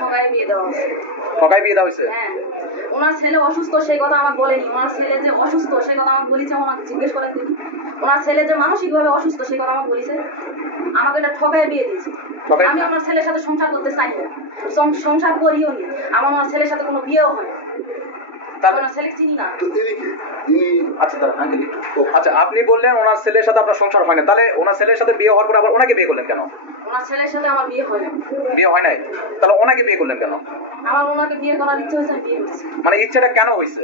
ঠকাই বিয়ে দেওয়া হয়েছে। ওনার ছেলে অসুস্থ সেই কথা আমাকে বলেনি, ওনার ছেলে যে অসুস্থ সেই কথা আমাকে বলেছে, ওনাকে জিজ্ঞেস করেন তিনি। ওনার ছেলে যে মানসিকভাবে অসুস্থ সেই কথা আমাকে বলেছে, আমাকে এটা ঠকাই বিয়ে দিয়েছে। আমি আমার ছেলের সাথে সংসার করতে চাই না, সংসার করিও নি, আমার ওনার ছেলের সাথে কোনো বিয়েও হয় না। আচ্ছা, আপনি বললেন ওনার ছেলের সাথে আপনার সংসার হয় না, তাহলে ওনার ছেলের সাথে বিয়ে হওয়ার পর আবার ওনাকে বিয়ে করলেন কেন? ওনার ছেলের সাথে আমার বিয়ে হয় না। বিয়ে হয় নাই, তাহলে ওনাকে বিয়ে করলেন কেন? আমার ওনাকে বিয়ে করার ইচ্ছে হয়েছে, আমি বিয়ে করছি। মানে ইচ্ছেটা কেন হয়েছে?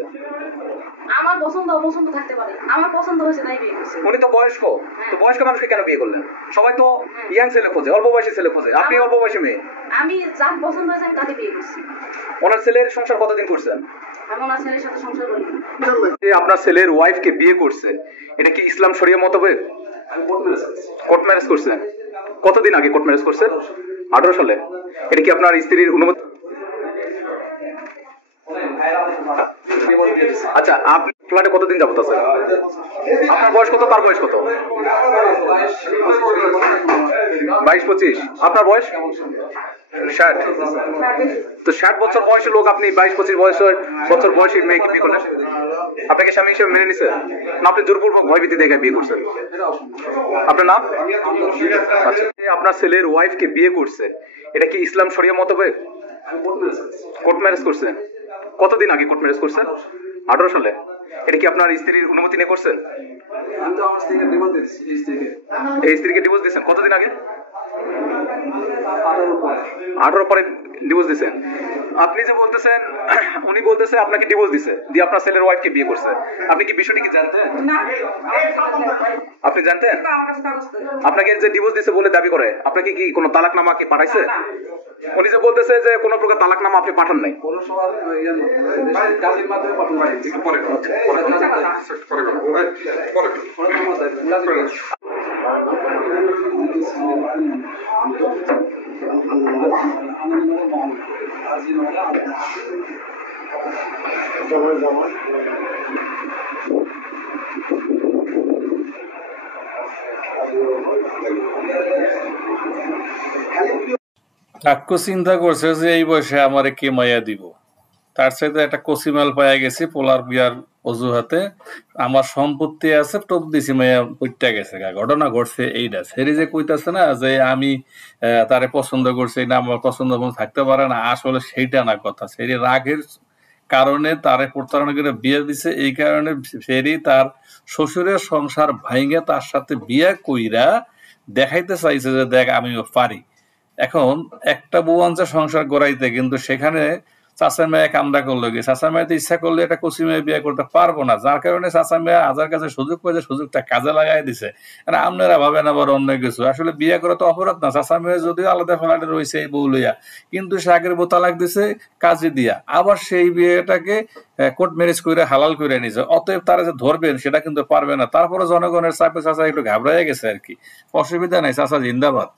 আমার পছন্দ অপছন্দ থাকতে পারে, আমার পছন্দ হয়েছে তাই বিয়ে করছি। উনি তো বয়স্ক, তো বয়স্ক মানুষকে কেন বিয়ে করলেন? সবাই তো ইয়াং ছেলে খোঁজে, অল্প বয়সী ছেলে খোঁজে, আপনি অল্প বয়সী মেয়ে। আমি যার পছন্দ হয়েছে আমি তাকে বিয়ে করছি। ওনার ছেলের সংসার কতদিন করছেন? আমি ওনার ছেলের সাথে সংসার করি। আপনার ছেলের ওয়াইফকে বিয়ে করছে, এটা কি ইসলাম শরিয়া মোতাবেক? কোর্ট ম্যারেজ করছেন? কতদিন আগে কোর্ট ম্যারেজ করছেন? 18 সালে। এটা কি আপনার স্ত্রীর অনুমতি? আচ্ছা, আপনি ফ্ল্যাটে কতদিন যাবত আছেন? আপনার বয়স কত, তার বয়স কত? 22-25। আপনার বয়স 60। তো 60 বছর বয়সের লোক আপনি 22-25 বছর বয়সী মেয়েকে বিয়ে করলেন? আপনাকে স্বামী হিসেবে মেনে নিছে না আপনি জোরপূর্বক ভয়ভীতি দেখে বিয়ে করছেন? আপনার নাম? আচ্ছা, আপনার ছেলের ওয়াইফকে বিয়ে করছে, এটা কি ইসলাম শরিয়া মোতাবেক? কোর্ট ম্যারেজ করছেন? কতদিন আগে কোর্ট ম্যারেজ করছেন? 18 সালে। এটা কি আপনার স্ত্রীর অনুমতি নিয়ে করছেন? এই স্ত্রীকে ডিভোর্স দিয়েছেন কতদিন আগে? 18 পরে ডিভোর্স দিয়েছেন। আপনি যে বলতেছেন, উনি বলতেছে আপনাকে ডিভোর্স দিছে, দিয়ে আপনার ছেলের ওয়াইফকে বিয়ে করছে, আপনি কি বিষয়টি কি জানতেন? আপনি জানতেন? আপনাকে যে ডিভোর্স দিছে বলে দাবি করে, আপনাকে কি কোনো তালাকনামা কি পাঠাইছে? উনি যে বলতেছে যে কোনো প্রকার তালাকনামা আপনি পাঠান নাই। কাকু চিন্তা করছে যে এই বয়সে আমারে কে মাইয়া দিব, তার সাথে একটা কচিমাল পাইয়া গেছি পোলার বিয়ার অজুহাতে, আমার সম্পত্তি আছে টোপ দিছি, মাইয়া পইটা গেছে। ঘটনা ঘটছে এইটা। সেরি যে কইতাছে না যে আমি তারে পছন্দ করছি না, আমার পছন্দ থাকতে পারে না, আসলে সেইটা না কথা। সেরি রাগের কারণে তারে প্রতারণা করে বিয়ে দিছে, এই কারণে সেরি তার শ্বশুরের সংসার ভাইঙ্গে তার সাথে বিয়ে কইরা দেখাইতে চাইছে যে দেখ আমিও পারি। এখন একটা বউ আনছে সংসার গড়াইতে, কিন্তু সেখানে চাচা মেয়ে কামড়া করলো গিয়ে, চাচা মেয়েতে ইচ্ছা করলে এটা কচি মেয়ে বিয়ে করতে পারবো না, যার কারণে চাচা মেয়ে হাজার কাছে সুযোগ পেয়েছে, সুযোগটা কাজে লাগাই দিছে। আপনারা ভাবেন আবার অন্য কিছু, আসলে বিয়ে করা তো অপরাধ না। চাচা মেয়ে যদিও আলাদা ফ্ল্যাটে রয়েছে এই বউ লইয়া, কিন্তু সে আগের বউ তালাক দিছে কাজে দিয়া, আবার সেই বিয়েটাকে কোর্ট ম্যারেজ করে হালাল করে নিছে। অতএব তারা যে ধরবেন সেটা কিন্তু পারবে না। তারপরে জনগণের চাপে চাচা একটু ঘাবড়াইয়া গেছে আর কি। অসুবিধা নাই, চাচা জিন্দাবাদ।